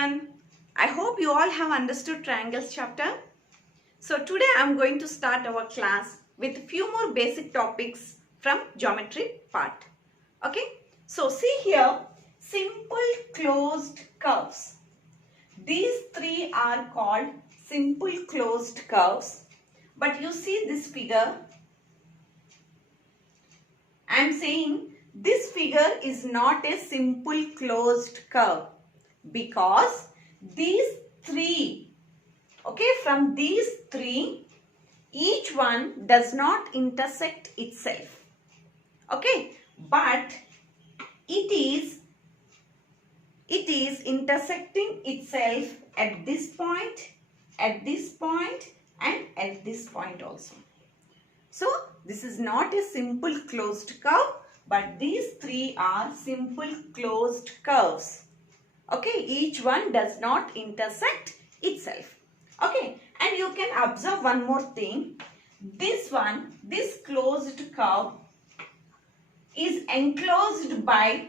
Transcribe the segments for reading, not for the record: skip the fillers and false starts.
everyone. I hope you all have understood triangles chapter. So today I am going to start our class with a few more basic topics from geometry part. Okay. So see here, simple closed curves. These three are called simple closed curves. But you see this figure, I am saying this figure is not a simple closed curve because these three, okay, from these three, each one does not intersect itself, okay, but it is intersecting itself at this point, and at this point also. So this is not a simple closed curve, but these three are simple closed curves. Okay, each one does not intersect itself. Okay, and you can observe one more thing. This one, this closed curve is enclosed by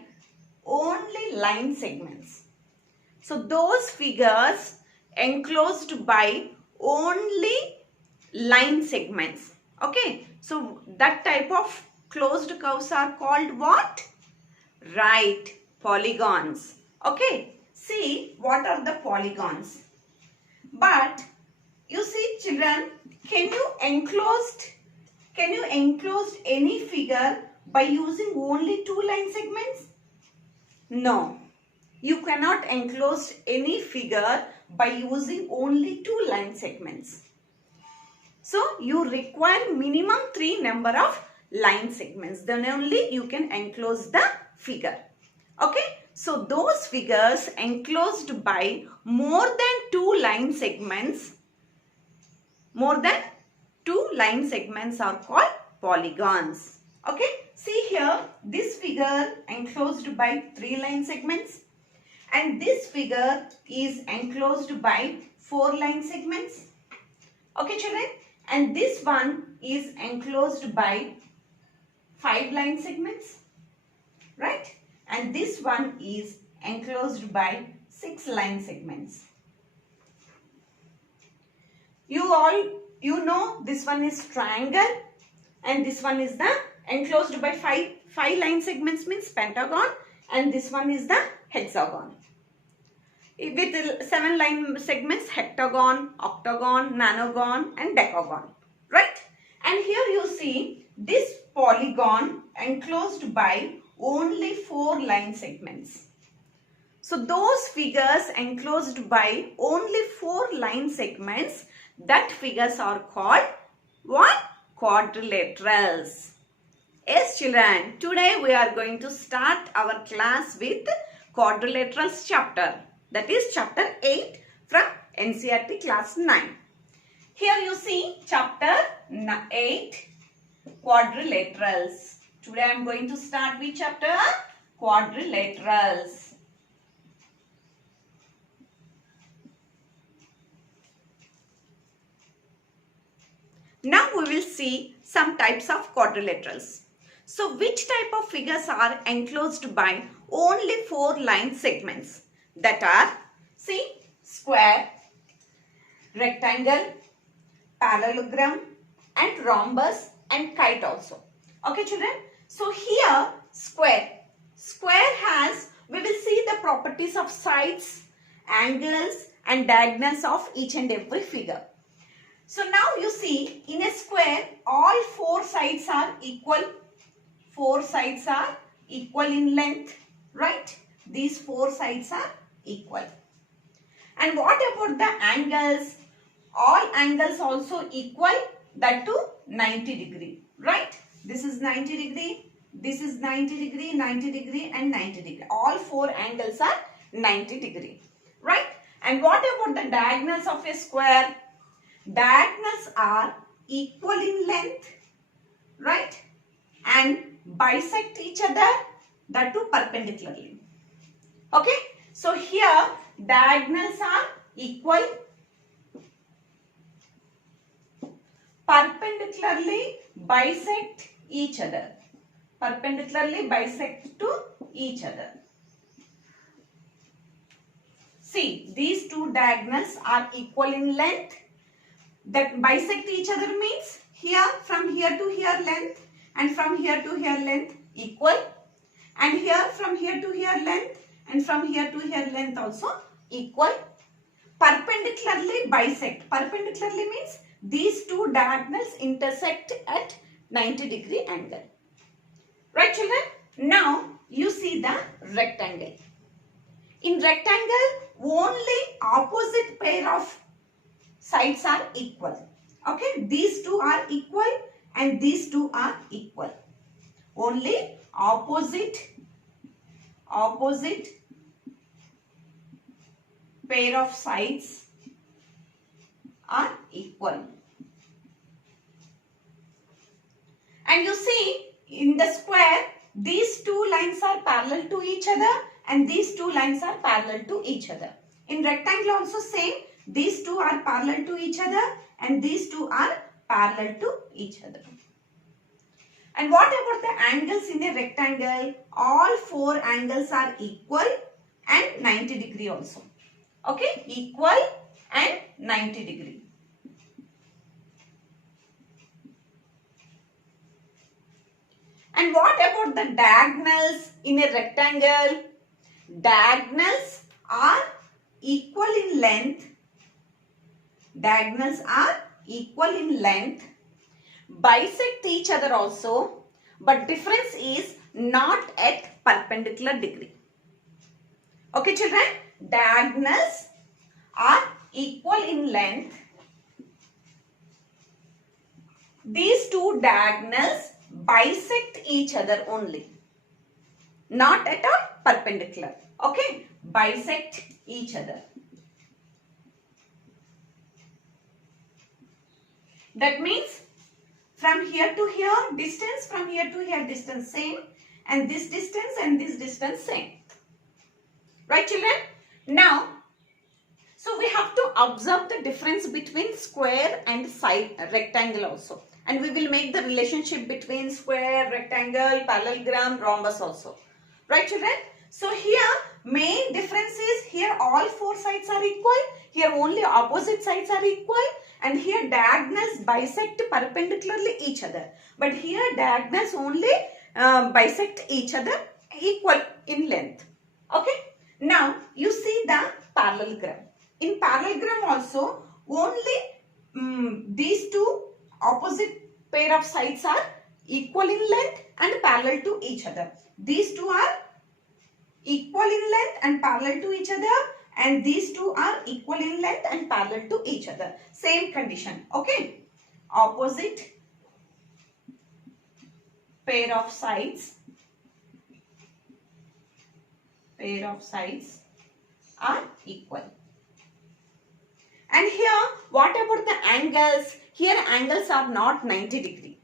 only line segments. So those figures enclosed by only line segments. Okay, so that type of closed curves are called what? Right, polygons. Okay, see what are the polygons. But you see children, can you enclose any figure by using only two line segments? No, you cannot enclose any figure by using only two line segments. So you require minimum 3 number of line segments. Then only you can enclose the figure. Okay. So those figures enclosed by more than 2 line segments, are called polygons. Okay. See here, this figure enclosed by 3 line segments, and this figure is enclosed by 4 line segments. Okay children, and this one is enclosed by 5 line segments, right? And this one is enclosed by 6 line segments. You know this one is triangle, and this one is the enclosed by 5 line segments means pentagon, and this one is the hexagon. With 7 line segments, heptagon, octagon, nanogon and decagon, right? And here you see this polygon enclosed by only 4 line segments. So those figures enclosed by only 4 line segments, that figures are called what? Quadrilaterals. Yes children, today we are going to start our class with quadrilaterals chapter. That is chapter 8 from NCERT class 9. Here you see chapter 8, quadrilaterals. Today I am going to start with chapter quadrilaterals. Now we will see some types of quadrilaterals. So which type of figures are enclosed by only 4 line segments? That are, see, square, rectangle, parallelogram and rhombus and kite also. Okay children, so here square has, we will see the properties of sides, angles and diagonals of each and every figure. So now you see in a square all 4 sides are equal. 4 sides are equal in length, right? These 4 sides are equal. And what about the angles? All angles also equal, that to 90 degree, right? This is 90 degree, this is 90 degree, 90 degree and 90 degree. All 4 angles are 90 degree, right? And what about the diagonals of a square? Diagonals are equal in length, right? And bisect each other, that to perpendicularly. Okay? So here diagonals are equal, perpendicularly bisect each other. Perpendicularly bisect to each other. See, these two diagonals are equal in length. That bisect each other means here from here to here length and from here to here length equal, and here from here to here length and from here to here length also equal. Perpendicularly bisect. Perpendicularly means these two diagonals intersect at 90-degree angle. Right, children? Now you see the rectangle. In rectangle, only opposite pair of sides are equal. Okay, these two are equal and these two are equal. Only opposite pair of sides are equal. And you see, in the square, these two lines are parallel to each other and these two lines are parallel to each other. In rectangle also same, these two are parallel to each other and these two are parallel to each other. And what about the angles in a rectangle? All four angles are equal and 90-degree also. Okay, equal and 90-degree. And what about the diagonals in a rectangle? Diagonals are equal in length. Diagonals are equal in length. Bisect each other also, but difference is not at perpendicular degree. Okay, children? Diagonals are equal in length. These two diagonals bisect each other only, not at all perpendicular. Okay, bisect each other. That means from here to here distance, from here to here distance same, and this distance same. Right, children? Now, so we have to observe the difference between square and side rectangle also. And we will make the relationship between square, rectangle, parallelogram, rhombus also. Right, children? So here main difference is here all four sides are equal. Here only opposite sides are equal. And here diagonals bisect perpendicularly each other. But here diagonals only bisect each other equal in length. Okay. Now you see the parallelogram. In parallelogram also only these two opposite pair of sides are equal in length and parallel to each other. These two are equal in length and parallel to each other, and these two are equal in length and parallel to each other. Same condition. Okay. Opposite pair of sides are equal. And here, what about the angles? Here angles are not 90-degree,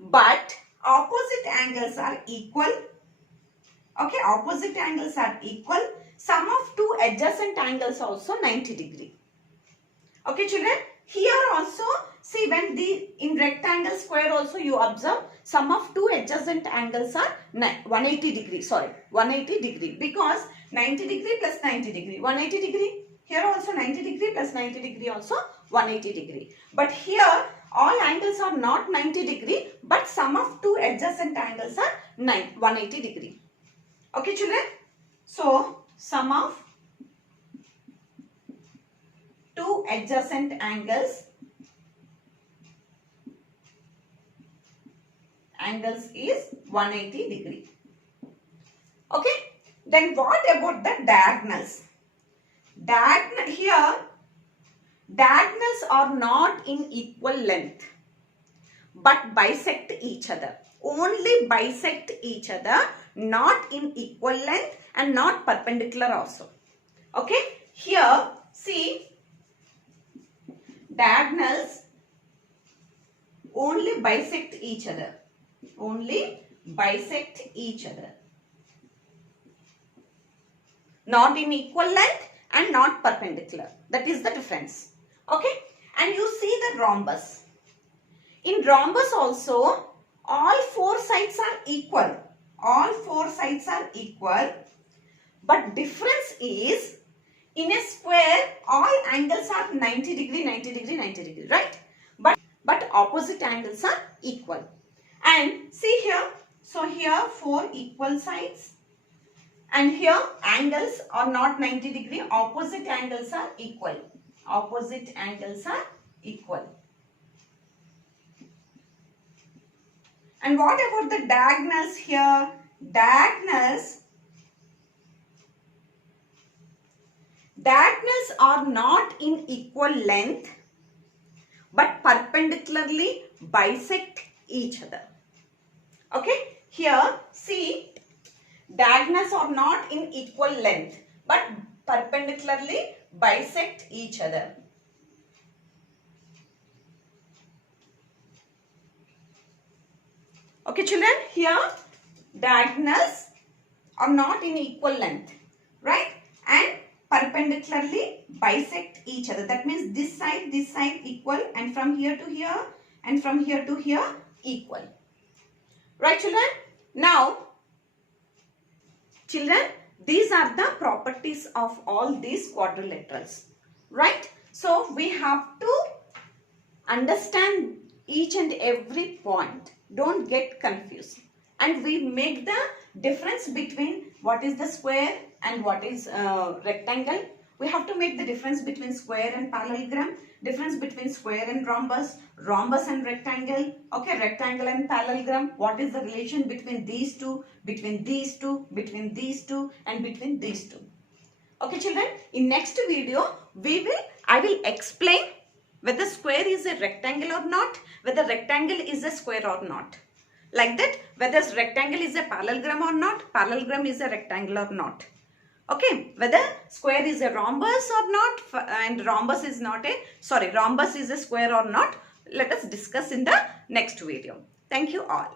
but opposite angles are equal. Okay, opposite angles are equal. Sum of two adjacent angles also 90-degree. Okay, children. Here also, see when in rectangle, square also you observe sum of two adjacent angles are 180-degree. Sorry, 180-degree, because 90-degree plus 90-degree, 180-degree. Here also 90-degree plus 90-degree also 180-degree. But here all angles are not 90-degree, but sum of two adjacent angles are 180-degree. Okay, children. So sum of two adjacent angles is 180-degree. Okay. Then what about the diagonals? Here diagonals are not in equal length but bisect each other. Only bisect each other, not in equal length and not perpendicular also. Okay. Here see, diagonals only bisect each other. Only bisect each other. Not in equal length and not perpendicular. That is the difference. Okay. And you see the rhombus. In rhombus also, all four sides are equal. All four sides are equal. But difference is, in a square, all angles are 90 degree, 90 degree, 90 degree, right? But opposite angles are equal. And see here, so here 4 equal sides. And here angles are not 90 degree, opposite angles are equal. Opposite angles are equal. And what about the diagonals here? Diagonals are not in equal length but perpendicularly bisect each other. Okay, here see, diagonals are not in equal length but perpendicularly bisect each other. Okay children, here diagonals are not in equal length, right? And perpendicularly bisect each other. That means this side equal, and from here to here and from here to here equal. Right children? Now children, these are the properties of all these quadrilaterals, right? So we have to understand each and every point. Don't get confused. And we make the difference between what is the square and what is rectangle. We have to make the difference between square and parallelogram, difference between square and rhombus, rhombus and rectangle, okay, rectangle and parallelogram. What is the relation between these two, between these two, between these two, and between these two. Okay children, in next video, I will explain whether square is a rectangle or not, whether rectangle is a square or not. Like that, whether rectangle is a parallelogram or not, parallelogram is a rectangle or not. Okay, whether square is a rhombus or not, and rhombus is a square or not. Let us discuss in the next video. Thank you all.